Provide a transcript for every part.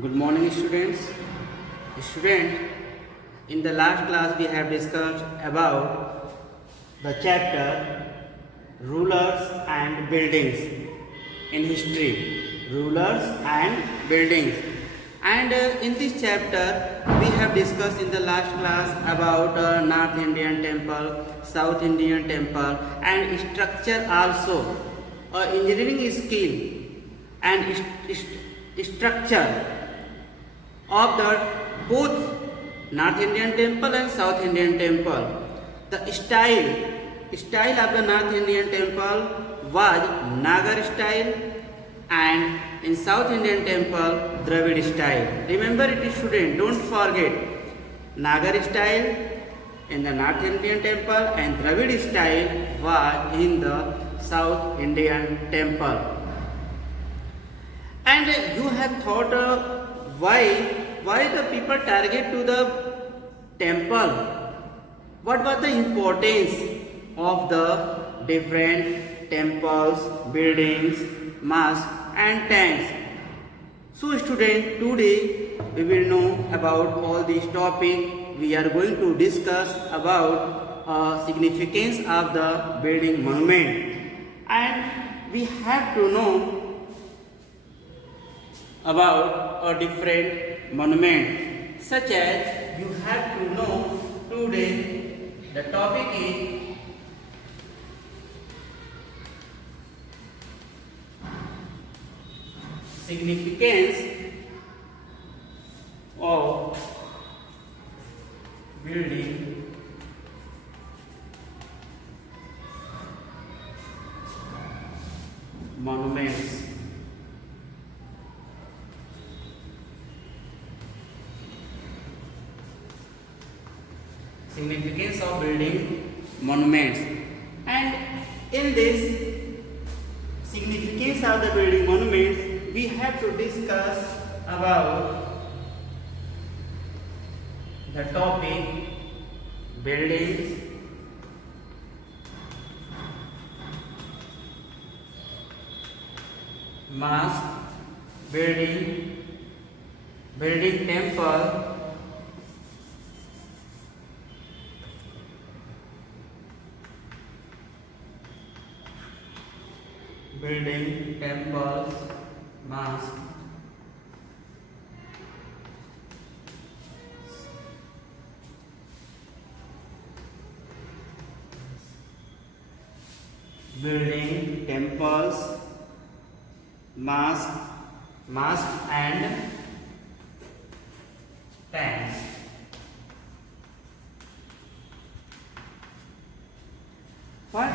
Good morning, students. Student, in the last class we have discussed about the chapter rulers and buildings in history. Rulers and buildings. And in this chapter we have discussed in the last class about North Indian temple, South Indian temple, and structure also, engineering skill and structure of the both North Indian temple and South Indian temple. The style of the North Indian temple was Nagar style, and in South Indian temple Dravid style. Remember it, student, don't forget. Nagar style in the North Indian temple and Dravid style was in the South Indian temple. And you have thought why the people target to the temple? What was the importance of the different temples, buildings, mosques and tanks? So student, today we will know about all these topics. We are going to discuss about significance of the building monument, and we have to know about a different monument, such as you have to know today the topic is significance of building monuments. Significance of building monuments. And in this significance of the building monuments, we have to discuss about the topic buildings, mosque, building temple, building temples, mosques, building temples, mosques and tanks. What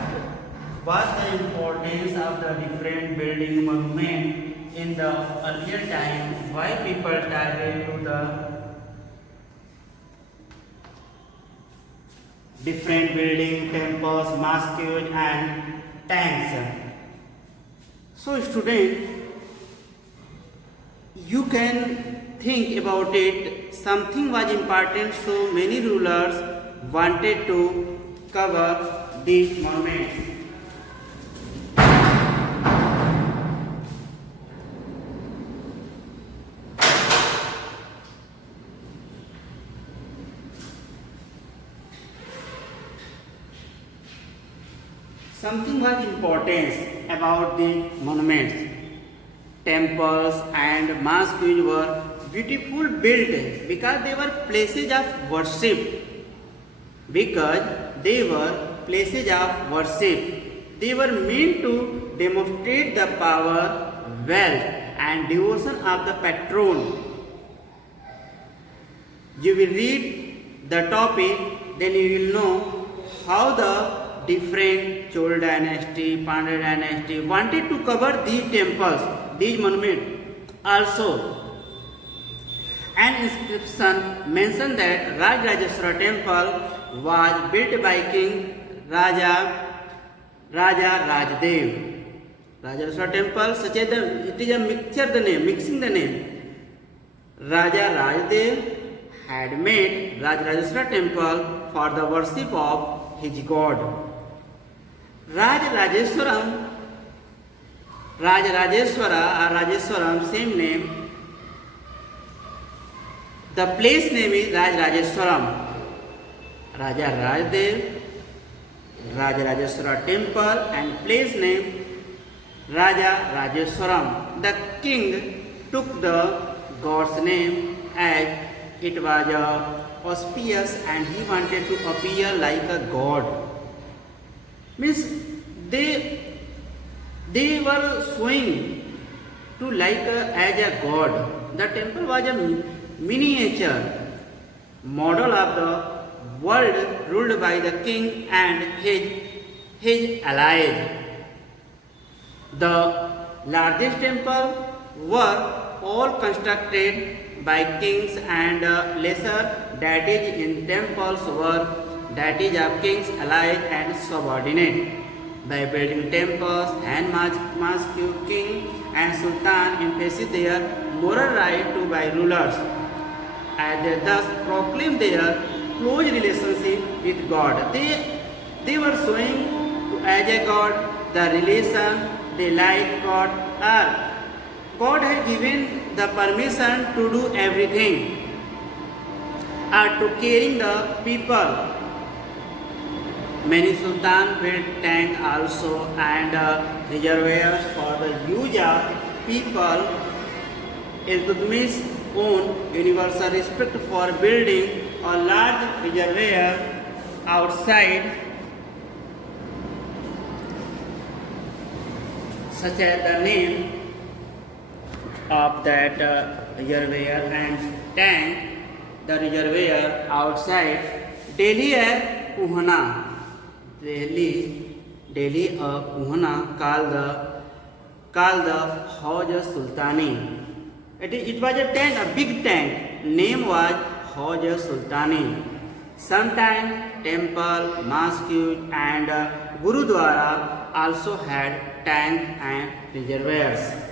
was the importance of the different building monument in the earlier time? Why people target to the different building, temples, mosques and tanks? So student, you can think about it. Something was important, so many rulers wanted to cover these monuments. Something was importance about the monuments. Temples and mosques were beautiful built because they were places of worship. They were meant to demonstrate the power, wealth and devotion of the patron. You will read the topic, then you will know how the different Chol dynasty, Pandya dynasty wanted to cover these temples, these monuments. Also, an inscription mentioned that Rajrajeshwara temple was built by King Raja Rajdev. Rajrajeshwara temple, such as it is a mixing the name. Raja Rajdev had made Rajrajeshwara temple for the worship of his god. Rajrajeshwaram or Rajeshwaram, same name, The place name is Rajrajeshwaram. Raja Rajdev, Rajrajeshwara temple, and place name Raja Rajeshwaram. The king took the god's name as it was auspicious and he wanted to appear like a god. Means they were showing to like as a god. The temple was a miniature model of the world ruled by the king and his allies. The largest temple were all constructed by kings and lesser deities in temples were deities of kings, allies and subordinate. By building temples and mosques, king and sultan emphasized their moral right to by rulers, and they thus proclaimed their close relationship with God. They were showing to as a God the relation they like God are. God had given the permission to do everything or to caring the people. Many sultans built tanks also and reservoirs for the use of people. Iltutmish owned universal respect for building a large reservoir outside, such as the name of that reservoir and tank. The reservoir outside Delhi है कुहना. Delhi Kuhana called the Hauj Sultani. It was a tank, a big tank. Name was Hauj Sultani. Sometimes temple, mosque and Gurudwara also had tank and reservoirs.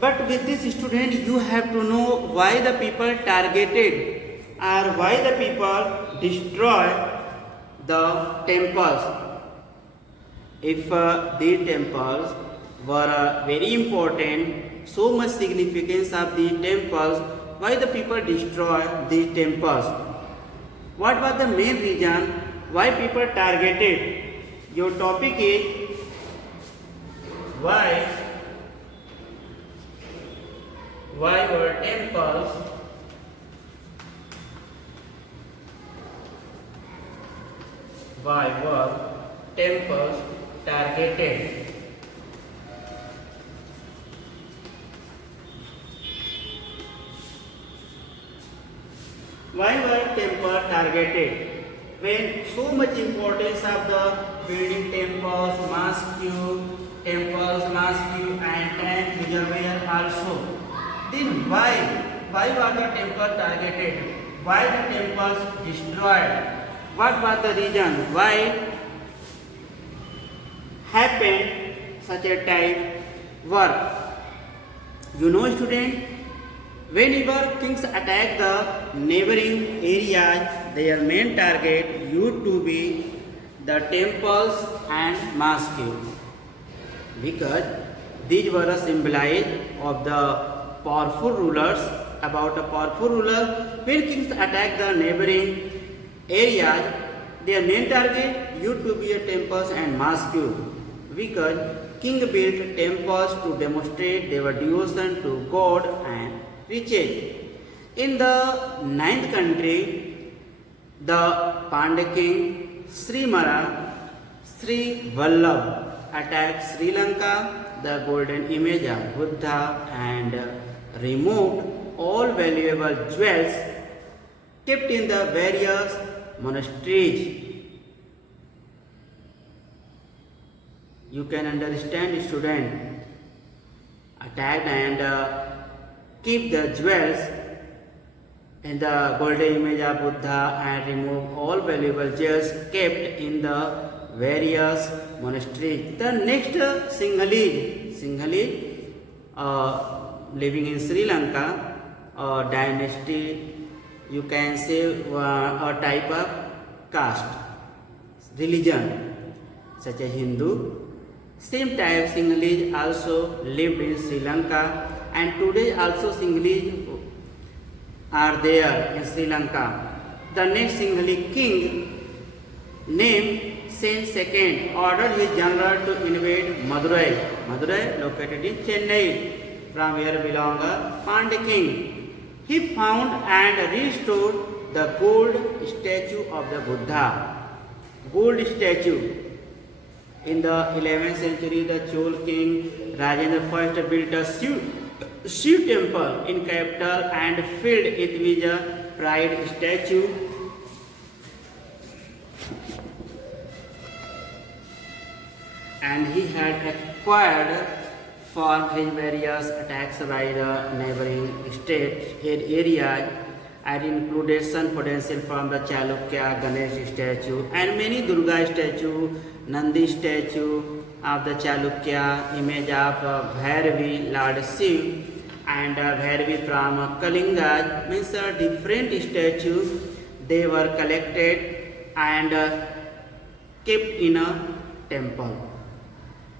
But with this student, you have to know why the people targeted or why the people destroy the temples. If these temples were very important, so much significance of the temples, why the people destroy these temples? What was the main reason why people targeted? Your topic is why were temples targeted? Why were temples targeted? When so much importance of the building temples, mosque, and tank reservoir also. Then why was the temple targeted? Why the temples destroyed? What was the reason? Why happened such a type work? You know, student, whenever kings attack the neighboring areas, their main target used to be the temples and mosques, because these were a symbolize of the powerful rulers. About a powerful ruler, when kings attack the neighboring areas, their main target used to be a temples and mosques, because king built temples to demonstrate their devotion to God and riches. In the 9th country, the Pandya king Sri Vallabh attacked Sri Lanka, the golden image of Buddha, and removed all valuable jewels kept in the various monasteries. You can understand, student, attacked and keep the jewels in the golden image of Buddha and remove all valuable jewels kept in the various monasteries. The next Sinhalese living in Sri Lanka dynasty, you can say a type of caste, religion, such as Hindu. Same type Sinhalese also lived in Sri Lanka, and today also Sinhalese are there in Sri Lanka. The next Sinhalese king named Sen II ordered his general to invade Madurai. Madurai located in Chennai, from where belonged Pandya king. He found and restored the gold statue of the Buddha. Gold statue. In the 11th century, the Chol king Rajendra I built a Shiv temple in capital and filled it with a pride statue. And he had acquired for his various attacks by the neighboring state areas, and included sun potential from the Chalukya Ganesh statue and many Durga statue, Nandi statue of the Chalukya, image of Bhairavi Lord Shiv, and Bhairavi from Kalinga, means different statues. They were collected and kept in a temple.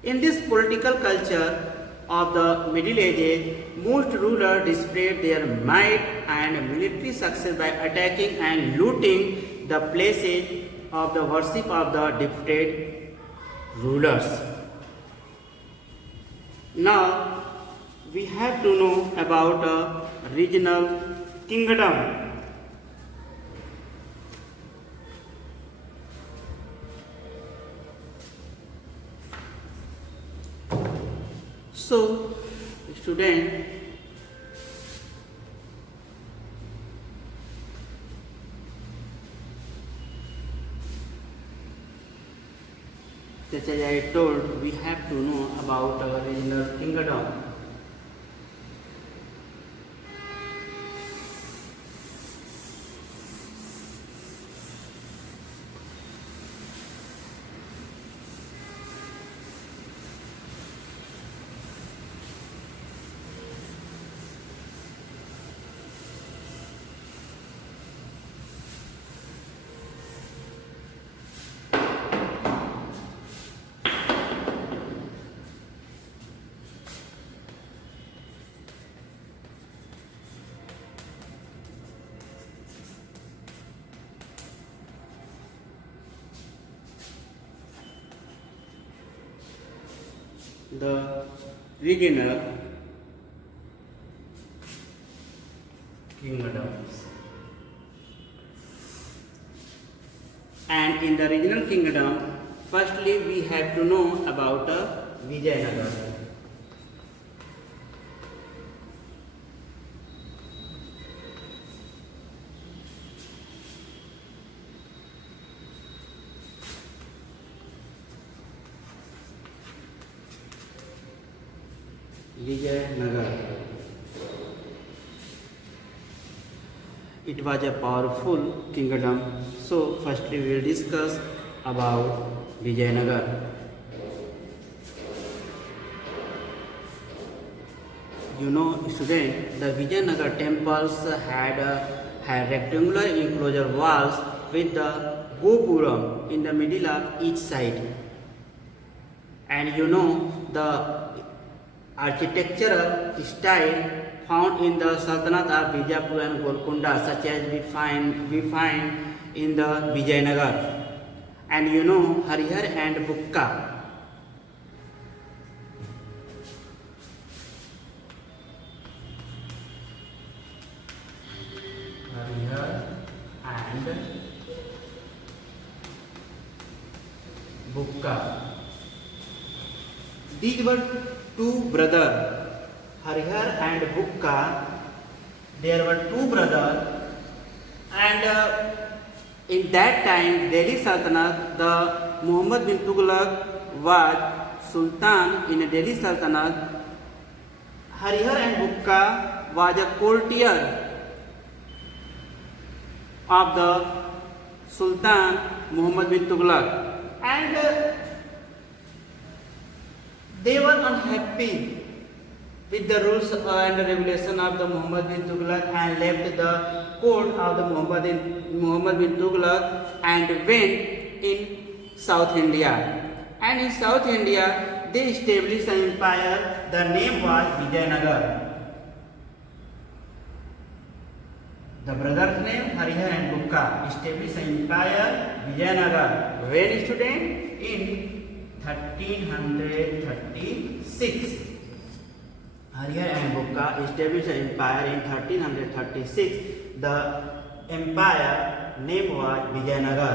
In this political culture of the Middle Ages, most rulers displayed their might and military success by attacking and looting the places of the worship of the defeated rulers. Now, we have to know about a regional kingdom. So, student, just as I told, we have to know about our regional kingdom. The regional kingdoms, and in the regional kingdom, firstly we have to know about Vijayanagar. Vijayanagar. It was a powerful kingdom. So, firstly, we will discuss about Vijayanagar. You know, student, the Vijayanagar temples had rectangular enclosure walls with the gopuram in the middle of each side. And you know, the architectural style found in the Sultanate of Bijapur and Golconda, such as we find in the Vijayanagar, and you know Harihar and Bukka. Harihar and Bukka. These were two brothers, Harihar and Bukka. There were two brothers, and in that time, Delhi Sultanate, the Muhammad bin Tughlaq was Sultan in Delhi Sultanate. Harihar and Bukka was a courtier of the Sultan Muhammad bin Tughlaq, and they were unhappy with the rules and regulation of the Muhammad bin Tughlaq and left the court of the Muhammad bin Tughlaq and went in South India. And in South India, they established an empire. The name was Vijayanagar. The brother's name Harihar and Bukka established an empire Vijayanagar. When student? In 1336. Harihar and Bukka established an empire in 1336. The empire name was Vijayanagar.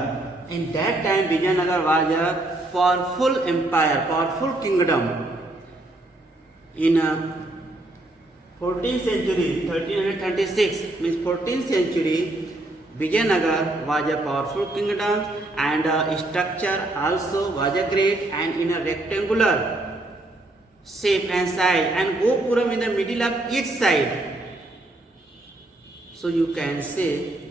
In that time, Vijayanagar was a powerful empire, powerful kingdom. In 14th century, 1336 means 14th century, Vijayanagar was a powerful kingdom and structure also was a great and in a rectangular shape and size and Gopuram in the middle of each side. So you can say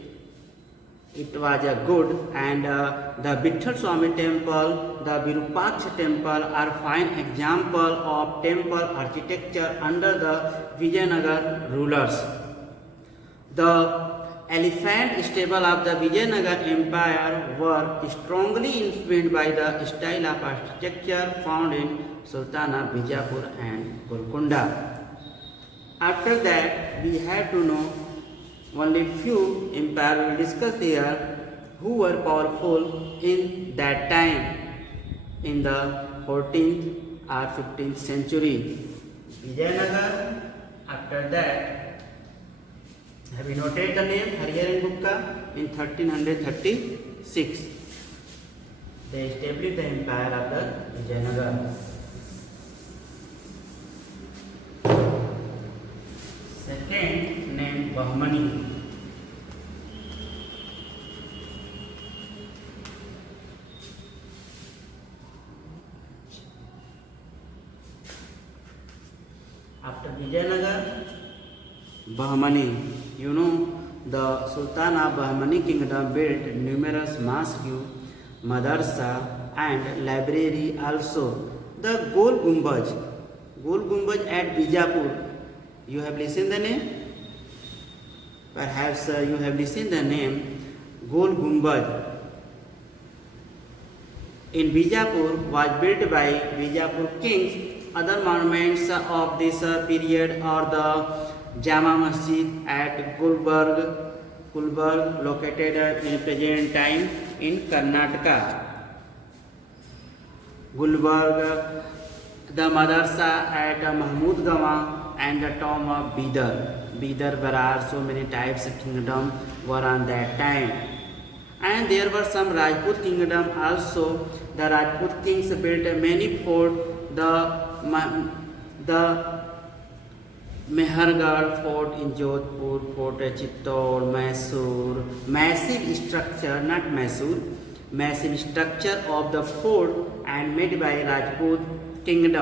it was a good and the Vitthal Swami temple, the Virupaksha temple are fine example of temple architecture under the Vijayanagar rulers. The elephant stable of the Vijayanagar empire were strongly influenced by the style of architecture found in Sultana, Bijapur and Golconda. After that, we have to know only few empires we will discuss here who were powerful in that time in the 14th or 15th century. Vijayanagar, after that, have you noted the name Harihar and Bukka in 1336. They established the empire of the Vijayanagar. Second name Bahmani. After Vijayanagar, Bahmani. You know, the Sultan of Bahmani kingdom built numerous mosques, madrasa and library also. The Gol Gumbaj at Bijapur. You have listened the name? Perhaps you have listened the name Gol Gumbaj in Bijapur was built by Bijapur kings. Other monuments of this period are the Jama Masjid at Gulbarg located in present time in Karnataka. Gulbarg, the madrasa at Mahmud Gawa and the tomb of Bidar, there are so many types of kingdom were on that time. And there were some Rajput kingdom also. The Rajput kings built many forts. The Mehergarh fort in Jodhpur, Fort Chittor, Mysore, massive structure of the fort and made by Rajput king.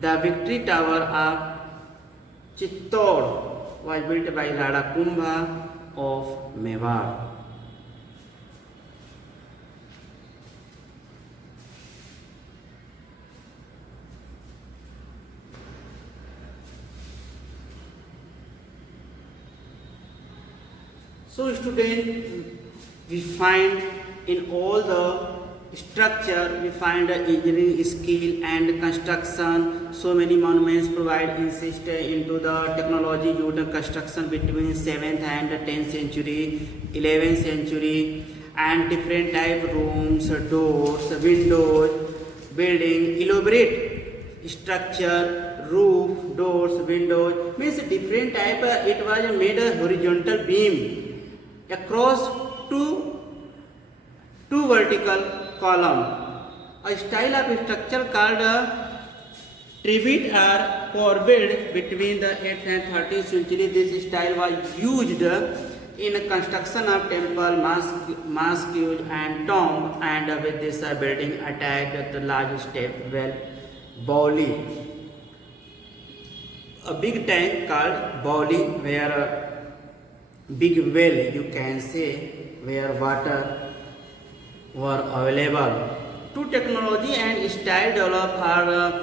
The victory tower of Chittor was built by Rada Kumbha of Mewar. So students, we find in all the structure, we find the engineering skill and construction. So many monuments provide insist into the technology used in construction between 7th and 10th century, 11th century, and different type rooms, doors, windows, building, elaborate structure, roof, doors, windows, means different type. It was made a horizontal beam across two vertical column. A style of structure called a tribute or corbelled between the 8th and 13th century. This style was used in construction of temple, mosque and tomb, and with this building attached the large step well, Bauli. A big tank called Bauli, where big well you can say, where water were available. Two technology and style developed are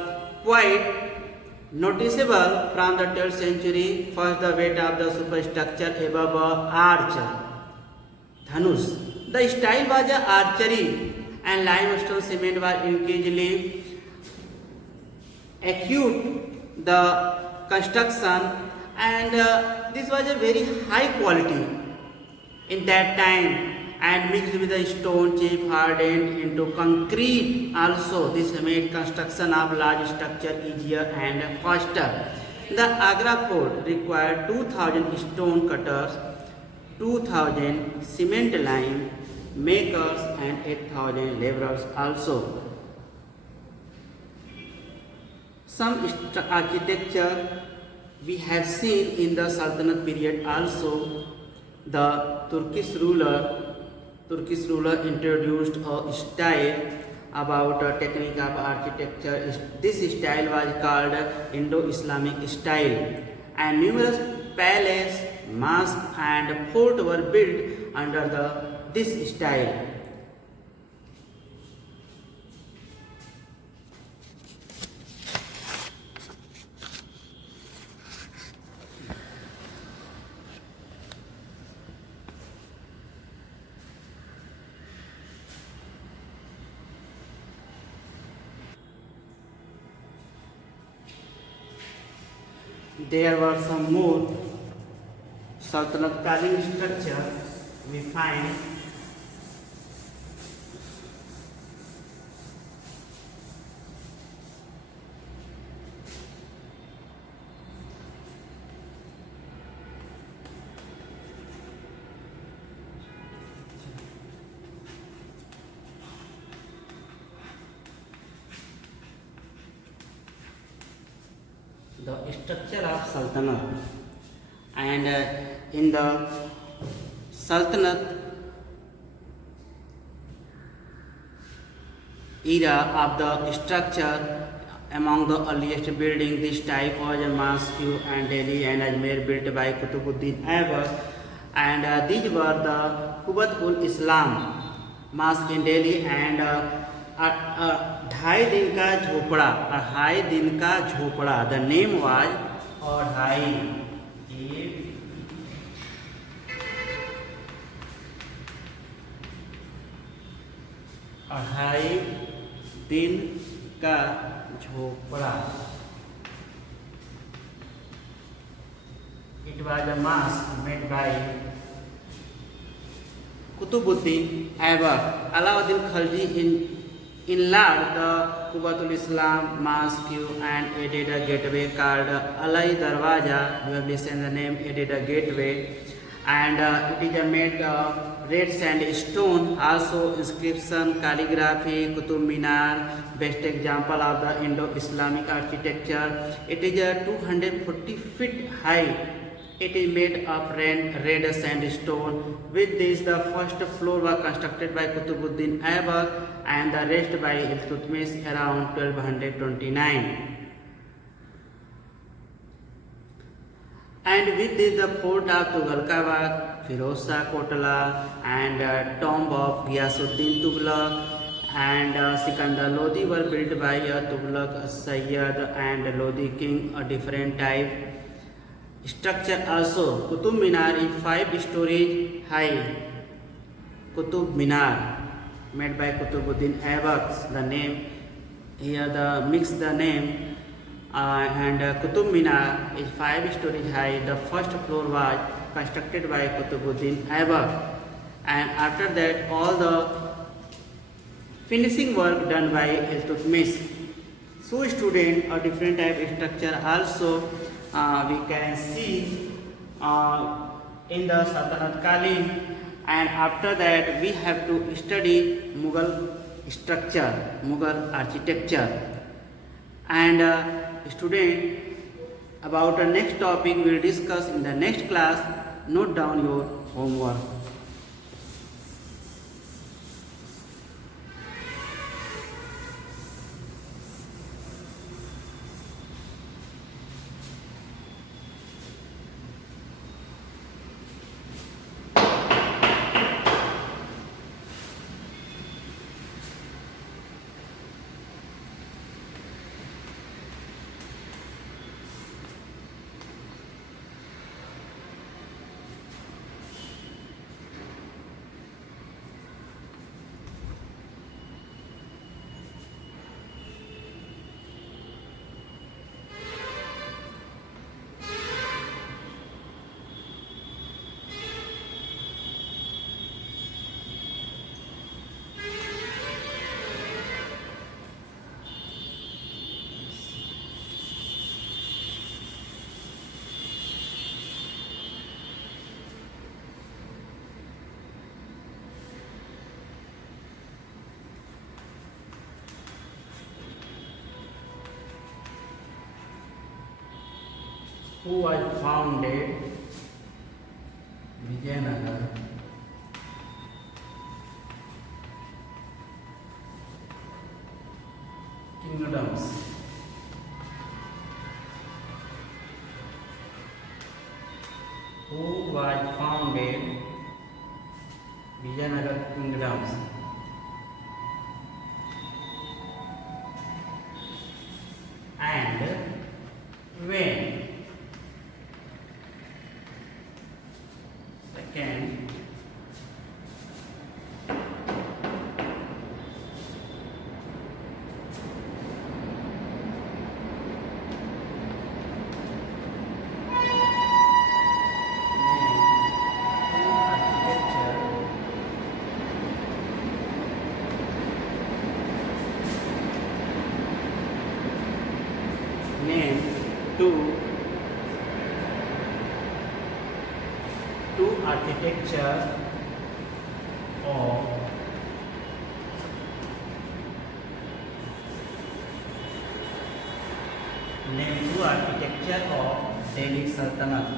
quite Noticeable from the 12th century, first the weight of the superstructure above a arch, dhanush. The style was a archery and limestone cement was increasingly acute the construction, and this was a very high quality in that time, and mixed with the stone chip hardened into concrete. Also this made construction of large structure easier and faster. The Agra fort required 2000 stone cutters, 2000 cement lime makers and 8000 laborers also. Some architecture we have seen in the Sultanate period also. The Turkish ruler introduced a style about a technique of architecture. This style was called Indo-Islamic style, and numerous palaces, mosques and forts were built under this style. There were some more Sultanate carving structure we find. The structure of Sultanate, and in the Sultanate era of the structure, among the earliest buildings this type was a mosque and Delhi and Ajmer built by Qutbuddin Aibak, and these were the Qubat-ul-Islam mosque in Delhi and ढाई दिन का झोपड़ा the name was अढ़ाई दिन का झोपड़ा. It was a mosque made by Qutbuddin Aibak. Alauddin Khilji enlarged the Qubat-ul-Islam mosque and added a gateway called Alai Darwaja. You have listened the name, added a gateway, and it is made of red sandstone. Also inscription, calligraphy, Qutub Minar, best example of the Indo-Islamic architecture. It is 240 feet high. It is made of red sandstone. With this, the first floor was constructed by Qutbuddin Aibak and the rest by Iltutmish around 1229. And with this, the fort of Tughlaqabad, Firoz Shah Kotla, and tomb of Ghiyasuddin Tughlaq and Sikandar Lodi were built by Tughlaq, Sayyid and Lodi king, a different type structure. Also Qutub Minar is 5 stories high. Qutub Minar made by Qutbuddin Aibak. The name here the mix the name and Qutub Minar is 5 stories high. The first floor was constructed by Qutbuddin Aibak, and after that all the finishing work done by Iltutmish. So student, a different type of structure also we can see in the Sultanate Kali, and after that we have to study Mughal structure, Mughal architecture. And student, about the next topic we will discuss in the next class. Note down your homework. who was founded Vijayanagar kingdoms. Who was founded Vijayanagar kingdoms. And when. Second, name two architecture of Delhi Sultanate.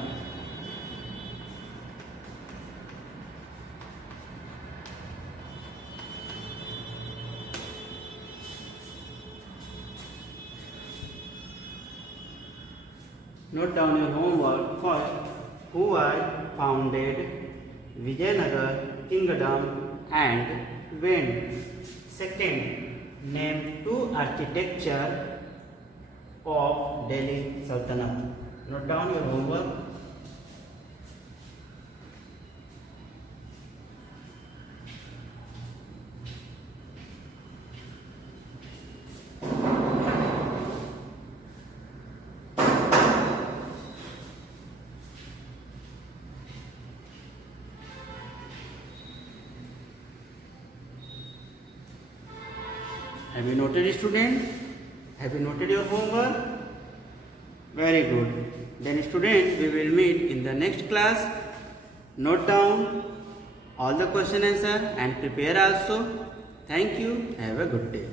Note down your homework. First, who I founded Vijayanagar kingdom and when. Second, name two architecture of Delhi Sultanate. Note down your homework. Have you noted, student? Have you noted your homework? Very good. Then student, we will meet in the next class. Note down all the question answer and prepare also. Thank you. Have a good day.